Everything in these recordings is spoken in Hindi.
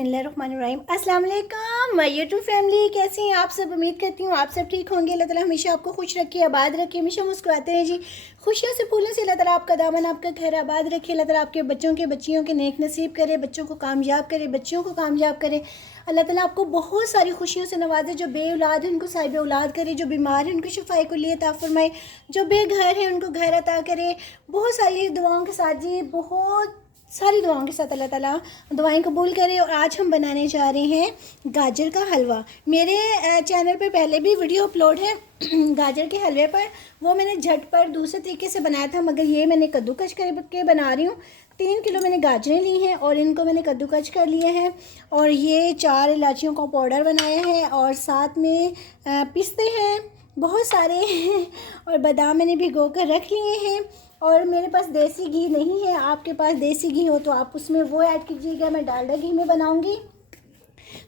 बिस्मिल्लाहिर्रहमानिर्रहीम। अस्सलाम वालेकुम माय यूट्यूब फैमिली, कैसे हैं आप सब। उम्मीद करती हूँ आप सब ठीक होंगे। अल्लाह ताला हमेशा आपको खुश रखे, आबाद रखे, हमेशा मुस्कुराते हैं जी। खुशियों से फूलों से अल्लाह ताला आपका दामन, आपका घर आबाद रखे। अल्लाह ताला आपके बच्चों के बच्चियों के नेक नसीब करे, बच्चों को कामयाब करे, बच्चियों को कामयाब करे। अल्लाह ताला आपको बहुत सारी खुशियों से नवाजे। जो बे औलाद है उनको साहिब औलाद करे, जो बीमार है उनको शिफाए को लिए अता फरमाए, जो बेघर है उनको घर अता करे। बहुत सारी दुआओं के साथ जी, बहुत सारी दुआओं के साथ अल्लाह ताला दुआएं कबूल करे। और आज हम बनाने जा रहे हैं गाजर का हलवा। मेरे चैनल पे पहले भी वीडियो अपलोड है गाजर के हलवे पर, वो मैंने झटपट दूसरे तरीके से बनाया था, मगर ये मैंने कद्दूकश करके बना रही हूँ। 3 किलो मैंने गाजरें ली हैं और इनको मैंने कद्दूकश कर लिए हैं। और ये 4 इलायचियों का पाउडर बनाया है और साथ में पिस्ते हैं बहुत सारे और बादाम मैंने भिगो कर रख लिए हैं। और मेरे पास देसी घी नहीं है, आपके पास देसी घी हो तो आप उसमें वो ऐड कीजिएगा। मैं डालडा घी में बनाऊंगी,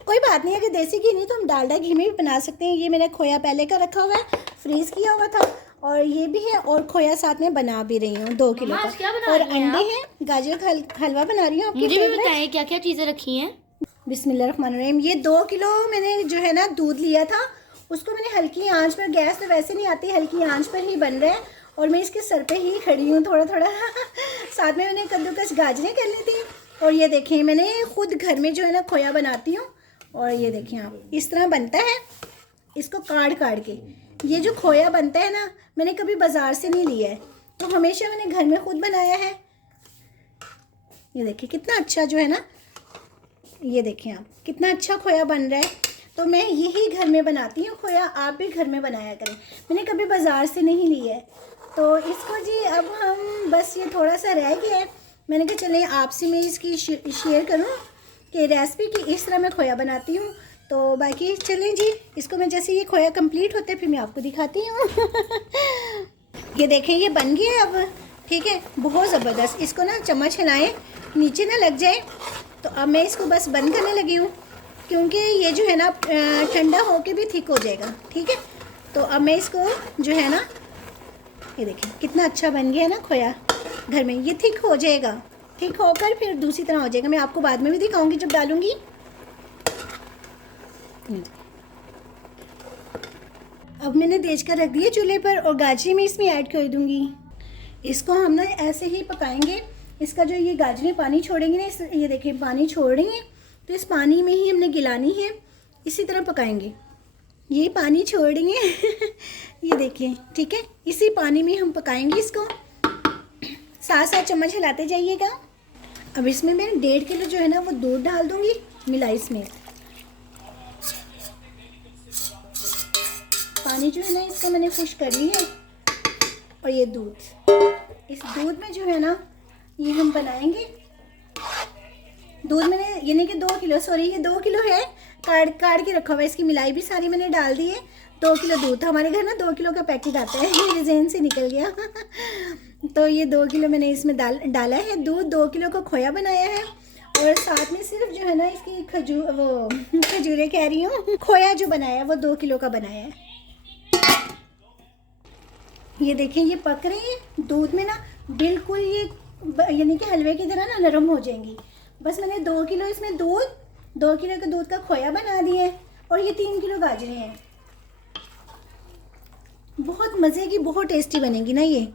कोई बात नहीं है कि देसी घी नहीं तो हम डालडा घी में भी बना सकते हैं। ये मैंने खोया पहले का रखा हुआ है, फ्रीज़ किया हुआ था, और ये भी है। और खोया साथ में बना भी रही हूँ 2 किलो का। और अंडे हैं, गाजर का हलवा बना रही हूँ। मुझे भी बताएं क्या क्या चीज़ें रखी हैं। बिस्मिल्लाहिर्रहमानिर्रहीम। ये 2 किलो मैंने जो है ना दूध लिया था, उसको मैंने हल्की आंच पर, गैस तो वैसे नहीं आती, हल्की आंच पर ही बन रहा है। और मैं इसके सर पे ही खड़ी हूँ थोड़ा थोड़ा साथ में मैंने कद्दूकस गाजरें कर ली थी। और ये देखिए मैंने खुद घर में जो है ना खोया बनाती हूँ। और ये देखिए आप, इस तरह बनता है, इसको काट काट के। ये जो खोया बनता है ना, मैंने कभी बाज़ार से नहीं लिया है, तो हमेशा मैंने घर में खुद बनाया है। ये देखिए कितना अच्छा जो है ना, ये देखिए आप कितना अच्छा खोया बन रहा है। तो मैं यही घर में बनाती हूँ खोया, आप भी घर में बनाया करें। मैंने कभी बाज़ार से नहीं लिया है। तो इसको जी अब हम बस, ये थोड़ा सा रह गया है, मैंने कहा चलें आपसे मैं इसकी शेयर करूँ कि रेसिपी की इस तरह मैं खोया बनाती हूँ। तो बाकी चलें जी, इसको मैं जैसे ये खोया कंप्लीट होता है फिर मैं आपको दिखाती हूँ ये देखें ये बन गया है अब, ठीक है, बहुत ज़बरदस्त। इसको ना चम्मच हिलाएं नीचे ना लग जाए। तो अब मैं इसको बस बंद करने लगी हूँ, क्योंकि ये जो है ना ठंडा होके भी थिक हो जाएगा, ठीक है। तो अब मैं इसको जो है ना, ये देखें कितना अच्छा बन गया है ना खोया घर में। ये थिक हो जाएगा, थिक होकर फिर दूसरी तरह हो जाएगा। मैं आपको बाद में भी दिखाऊंगी जब डालूंगी। अब मैंने तेज कर रख दिया चूल्हे पर और गाजरी में इसमें ऐड कर दूंगी। इसको हम ना ऐसे ही पकाएंगे। इसका जो ये गाजरें पानी छोड़ेंगी ना, ये देखें पानी छोड़ रही हैं, तो इस पानी में ही हमने गिलानी है, इसी तरह पकाएंगे। ये पानी छोड़ रही हैं ये देखिए, ठीक है, इसी पानी में हम पकाएंगे इसको। साथ साथ चम्मच हिलाते जाइएगा। अब इसमें मैं 1.5 किलो जो है ना वो दूध डाल दूंगी मिलाई इसमें। पानी जो है ना इसका मैंने खुश कर ली है। और ये दूध, इस दूध में जो है ना ये हम बनाएंगे। दूध मैंने यानी कि 2 किलो, सॉरी ये 2 किलो है, काट के रखा हुआ है। इसकी मिलाई भी सारी मैंने डाल दी है। 2 किलो दूध, हमारे घर ना 2 किलो का पैकेट आता है, मेरे ज़हन से निकल गया तो ये 2 किलो मैंने इसमें डाला है दूध। 2 किलो का खोया बनाया है। और साथ में सिर्फ जो है ना इसकी खजूरें कह रही हूँ, खोया जो बनाया है वो 2 किलो का बनाया है। ये देखें ये पक रही है दूध में ना, बिल्कुल ये यानी कि हलवे की तरह ना नरम हो जाएंगी। बस मैंने 2 किलो इसमें दूध, 2 किलो का दूध का खोया बना दिया है। और ये 3 किलो गाजरें हैं। बहुत मज़े की, बहुत टेस्टी बनेगी ना ये।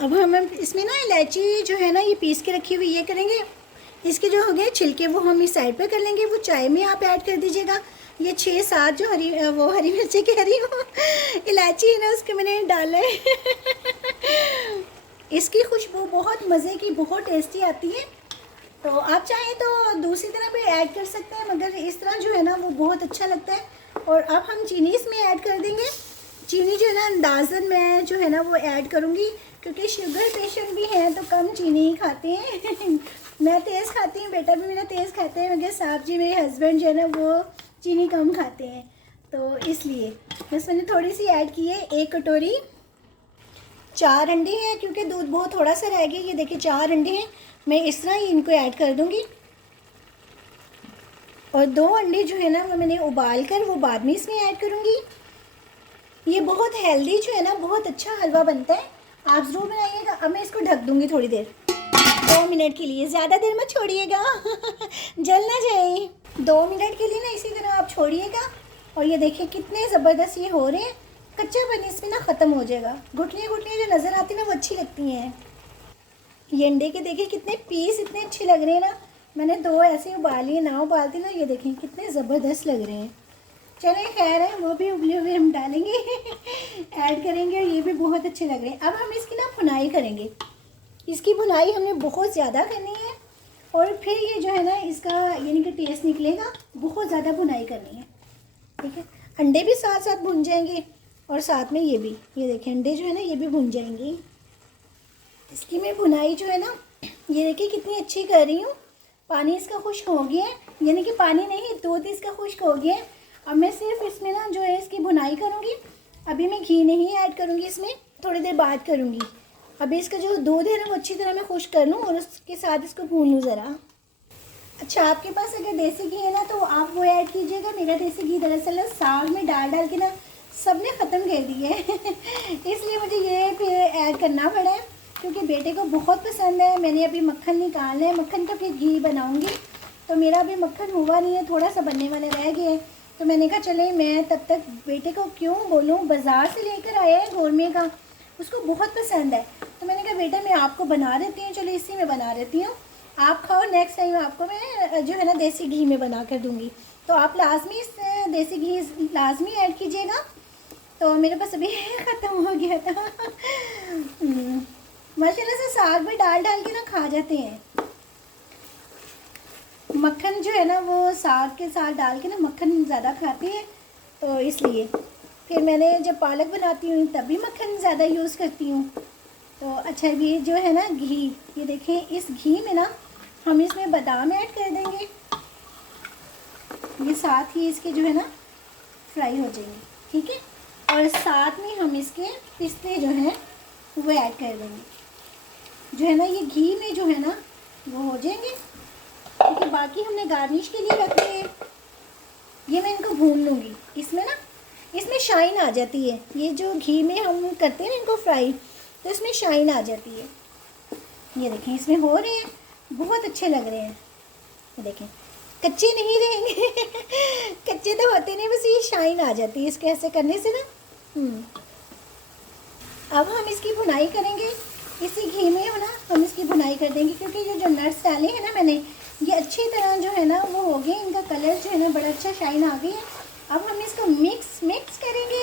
अब हम इसमें ना इलायची जो है ना ये पीस के रखी हुई ये करेंगे। इसके जो हो गए छिलके वो हम इस साइड पे कर लेंगे, वो चाय में आप ऐड कर दीजिएगा। ये 6-7 जो हरी मिर्ची कह रही हूँ इलायची है ना, उसके मैंने डाला है इसकी खुशबू बहुत मज़े की, बहुत टेस्टी आती है। तो आप चाहें तो दूसरी तरह भी ऐड कर सकते हैं, मगर इस तरह जो है ना वो बहुत अच्छा लगता है। और अब हम चीनी इसमें ऐड कर देंगे। चीनी जो है ना अंदाज़न मैं जो है ना वो ऐड करूँगी, क्योंकि शुगर पेशेंट भी हैं तो कम चीनी ही खाते हैं मैं तेज़ खाती हूँ, बेटा भी मेरा तेज़ खाते हैं, मगर साहब जी मेरे हस्बैंड जो है ना वो चीनी कम खाते हैं, तो इसलिए बस मैंने थोड़ी सी ऐड की है। 1 कटोरी। 4 अंडे हैं, क्योंकि दूध बहुत थोड़ा सा रह गया। ये देखिए 4 अंडे हैं, मैं इस तरह ही इनको ऐड कर दूँगी। और 2 अंडे जो है ना वो मैंने उबाल कर वो बाद में इसमें ऐड करूँगी। ये बहुत हेल्दी जो है ना, बहुत अच्छा हलवा बनता है, आप ज़रूर बनाइएगा। अब मैं इसको ढक दूँगी थोड़ी देर, 2 मिनट के लिए, ज़्यादा देर मत छोड़िएगा जल ना जाए। 2 मिनट के लिए ना इसी तरह आप छोड़िएगा। और ये देखिए कितने ज़बरदस्त ये हो रहे हैं, कच्चापन इसमें ना ख़त्म हो जाएगा। गुठलियाँ गुठलियाँ जो नज़र आती हैं ना वो अच्छी लगती हैं। ये अंडे के देखिए कितने पीस इतने अच्छे लग रहे हैं ना। मैंने 2 ऐसे उबाली, ना उबालती ना, ये देखें कितने ज़बरदस्त लग रहे हैं। चलें खैर है, वो भी उबले हुए हम डालेंगे ऐड करेंगे, और ये भी बहुत अच्छे लग रहे हैं। अब हम इसकी ना भुनाई करेंगे। इसकी भुनाई हमने बहुत ज़्यादा करनी है, और फिर ये जो है ना इसका यानी कि टेस्ट निकलेगा। बहुत ज़्यादा भुनाई करनी है, ठीक है। अंडे भी साथ साथ भुन जाएंगे, और साथ में ये भी, ये देखें अंडे जो है ना ये भी भुन जाएंगे। इसकी मैं भुनाई जो है ना, ये देखिए कितनी अच्छी कर रही हूँ। पानी इसका खुश्क हो गया है, यानी कि पानी नहीं, दूध इसका खुश्क हो गया है। अब मैं सिर्फ इसमें ना जो है इसकी भुनाई करूँगी। अभी मैं घी नहीं ऐड करूँगी इसमें, थोड़ी देर बाद करूँगी। अभी इसका जो दूध है ना वो अच्छी तरह मैं खुश्क कर लूँ, और उसके साथ इसको भून लूँ ज़रा। अच्छा, आपके पास अगर देसी घी है ना तो आप वो ऐड कीजिएगा। मेरा देसी घी दरअसल साग में डाल डाल के ना सबने ख़त्म कर दिया है इसलिए मुझे ये फिर ऐड करना पड़ा है, क्योंकि बेटे को बहुत पसंद है। मैंने अभी मक्खन निकालना है, मक्खन का फिर घी बनाऊंगी। तो मेरा अभी मक्खन हुआ नहीं है, थोड़ा सा बनने वाला रह गया है। तो मैंने कहा चले मैं तब तक बेटे को क्यों बोलूँ, बाज़ार से लेकर आया है गोरमे का, उसको बहुत पसंद है। तो मैंने कहा बेटा मैं आपको बना देती हूँ, चलो इसी में बना देती हूँ, आप खाओ। नेक्स्ट टाइम आपको मैं जो है ना देसी घी में बना कर दूँगी। तो आप लाजमी इस देसी घी लाजमी ऐड कीजिएगा। तो मेरे पास अभी ख़त्म हो गया था माशाल्लाह से साग में डाल डाल के ना खा जाते हैं। मक्खन जो है ना वो साग के साथ डाल के ना मक्खन ज़्यादा खाते हैं, तो इसलिए फिर मैंने जब पालक बनाती हूँ तब भी मक्खन ज़्यादा यूज़ करती हूँ। तो अच्छा, ये जो है ना घी, ये देखें इस घी में ना हम इसमें बादाम ऐड कर देंगे। ये साथ ही इसके जो है ना फ्राई हो जाएंगे, ठीक है। और साथ में हम इसके पिस्ते जो हैं वो ऐड कर देंगे। जो है ना ये घी में जो है ना वो हो जाएंगे, क्योंकि बाकी हमने गार्निश के लिए रखे हैं। ये मैं इनको भून लूँगी। इसमें ना इसमें शाइन आ जाती है, ये जो घी में हम करते हैं ना इनको फ्राई, तो इसमें शाइन आ जाती है। ये देखें इसमें हो रहे हैं, बहुत अच्छे लग रहे हैं। ये देखें कच्चे नहीं रहेंगे कच्चे तो होते नहीं, बस ये शाइन आ जाती है इसके ऐसे करने से ना। अब हम इसकी भुनाई करेंगे इसी घी में हो ना, हम इसकी भुनाई कर देंगे, क्योंकि ये जो नट्स डाले हैं ना मैंने, ये अच्छी तरह जो है ना वो हो गए, इनका कलर जो है ना बड़ा अच्छा शाइन आ गई है। अब हम इसको मिक्स करेंगे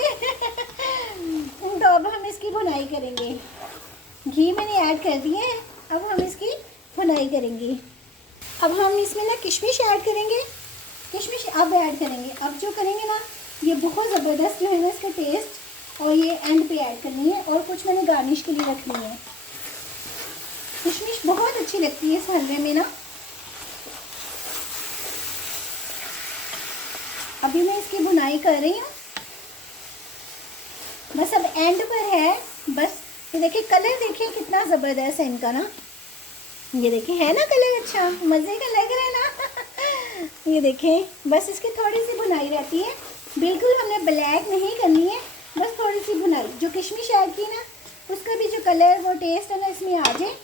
तो अब हम इसकी भुनाई करेंगे। घी मैंने ऐड कर दिया है, अब हम इसकी भुनाई करेंगे। अब हम इसमें ना किशमिश ऐड करेंगे। किशमिश अब ऐड करेंगे, अब जो करेंगे ना ये बहुत ज़बरदस्त जो है ना इसका टेस्ट, और ये एंड पे ऐड करनी है, और कुछ मैंने गार्निश के लिए रखनी है। किशमिश बहुत अच्छी लगती है इस हलवे में ना। अभी मैं इसकी भुनाई कर रही हूँ, बस अब एंड पर है। बस ये देखिए कलर देखिए कितना ज़बरदस्त है इनका ना, ये देखें है ना कलर अच्छा, मज़े का लग रहा है ना ये देखें बस इसकी थोड़ी सी भुनाई रहती है, बिल्कुल हमने ब्लैक नहीं करनी है, बस थोड़ी सी भुनाई। जो किशमिश ऐड की ना उसका भी जो कलर वो टेस्ट है ना इसमें आ जाए।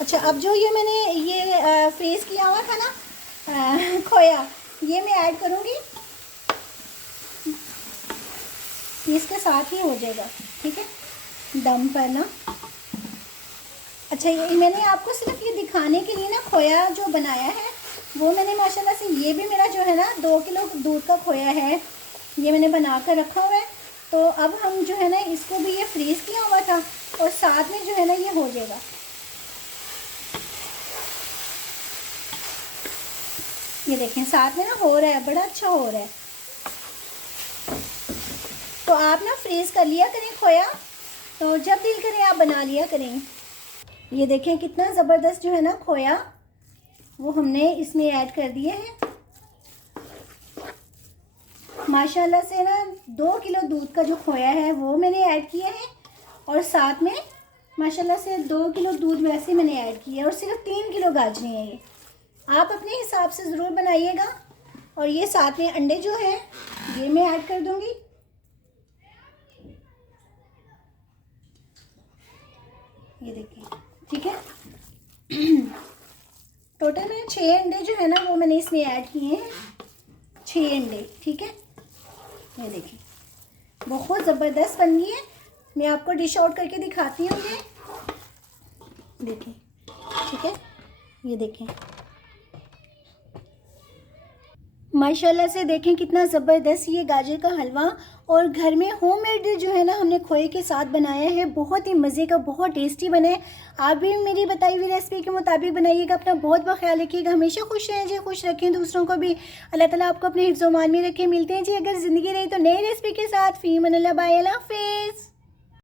अच्छा, अब जो ये मैंने ये फ्रीज़ किया हुआ था ना खोया, ये मैं ऐड करूँगी, इसके साथ ही हो जाएगा, ठीक है, दम पर ना। अच्छा, ये मैंने आपको सिर्फ ये दिखाने के लिए ना खोया जो बनाया है वो मैंने माशाल्लाह से, ये भी मेरा जो है ना 2 किलो दूध का खोया है, ये मैंने बना कर रखा हुआ है। तो अब हम जो है ना इसको भी ये फ्रीज़ किया हुआ था, और साथ में जो है ना ये हो जाएगा। ये देखें साथ में ना हो रहा है, बड़ा अच्छा हो रहा है। तो आप ना फ्रीज़ कर लिया करें खोया, तो जब दिल करे आप बना लिया करें। ये देखें कितना ज़बरदस्त जो है ना खोया वो हमने इसमें ऐड कर दिए हैं। माशाल्लाह से ना 2 किलो दूध का जो खोया है वो मैंने ऐड किया है, और साथ में माशाल्लाह से 2 किलो दूध वैसे मैंने ऐड किया है, और सिर्फ 3 किलो गाजरें हैं ये, आप अपने हिसाब से ज़रूर बनाइएगा। और ये साथ में अंडे जो हैं ये मैं ऐड कर दूंगी। ये देखिए, ठीक है। टोटल मैंने 6 अंडे जो है ना वो मैंने इसमें ऐड किए हैं, 6 अंडे, ठीक है। ये देखिए, बहुत ज़बरदस्त बन गई है। मैं आपको डिश आउट करके दिखाती हूँ। ये देखिए, ठीक है, ये देखें, माशाल्लाह से देखें कितना ज़बरदस्त ये गाजर का हलवा और घर में होममेड जो है ना हमने खोए के साथ बनाया है। बहुत ही मज़े का, बहुत टेस्टी बना है। आप भी मेरी बताई हुई रेसिपी के मुताबिक बनाइएगा। अपना बहुत बहुत ख्याल रखिएगा। हमेशा खुश रहें जी, खुश रखें दूसरों को भी। अल्लाह ताला आपको अपने हिफ्ज़-ओ-मान में रखे। मिलते हैं जी अगर ज़िंदगी रही तो नई रेसिपी के साथ। फ़ी अमान अल्लाह, बाय, अल्लाह हाफ़िज़।